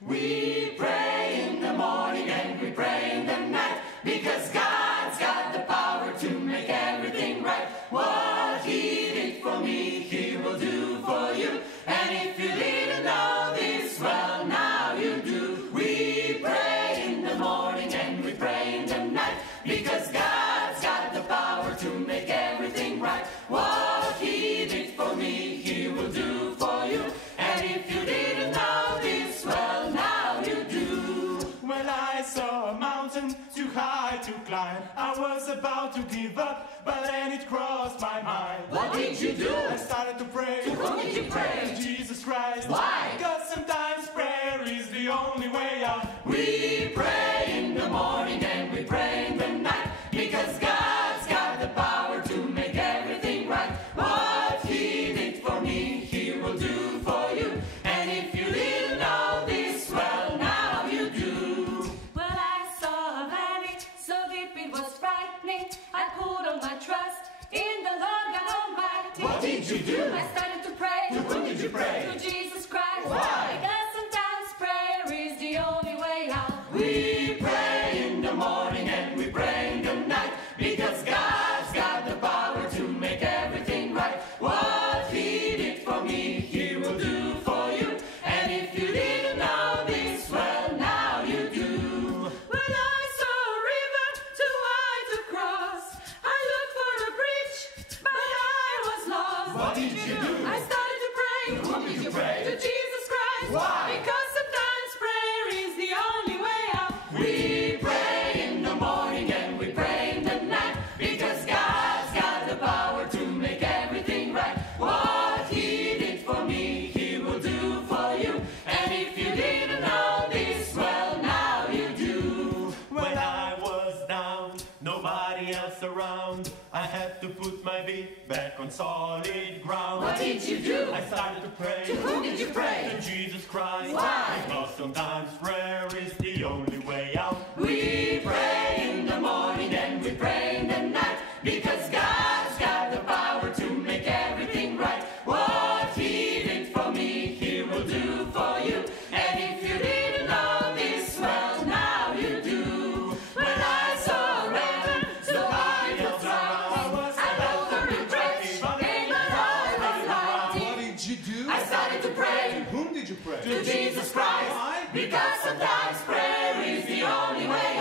We pray in the morning and we pray in the night, because God's got the power to make everything right. What He did for me, He will do for you. And if you didn't know this, well, now you do. We pray in the morning and we pray in the night, because God's got the power to make everything right. What He did for me, He will do for you. And if you didn't know this, well, now you do. Well, I saw a mountain too high to climb. I was about to give up, but then it crossed my mind. What did you do? I started to pray. To whom did you pray? To Jesus Christ. Why? Because sometimes prayer is the only way out. We pray in the morning and we pray in the night, because God's got the power to make everything right. What He did for me, He will do for you. And if you didn't know this, well, now you do. Well, I saw a valley so deep it was frightening. I put all my trust in the Lord God Almighty. What did you do? I started to pray. To whom did you pray? To Jesus Christ. Why? Because sometimes prayer is the only way out. We pray in the morning and we pray in the night, because God's got the power to make everything right. What He did for me, He will do for you. And if you didn't know this, well, now you do. When I saw a river too wide to cross, I looked for a bridge, but I was lost. What did you do? I started to pray. To whom did you pray? To Jesus Christ. Why? Because sometimes prayer is the only way out. We pray in the morning and we pray in the night, because God's got the power to make everything right. What He did for me, He will do for you. And if you didn't know this, well, now you do. When I was down, nobody else around, I had to put my feet back on solid ground. What did you do? I started to pray. To whom did you pray? To Jesus Christ. Why? Because sometimes prayer is the only way out. We pray in the morning and we pray in the night, because God's got the power to make everything right. What He did for me, He will do for you. And if you didn't know this, well, now you do. When I saw a river so wide and strong, I looked for a bridge, and my heart was lighting. What did you do? I started to pray Whom did you pray? to Jesus Christ, Why? because sometimes prayer is the only way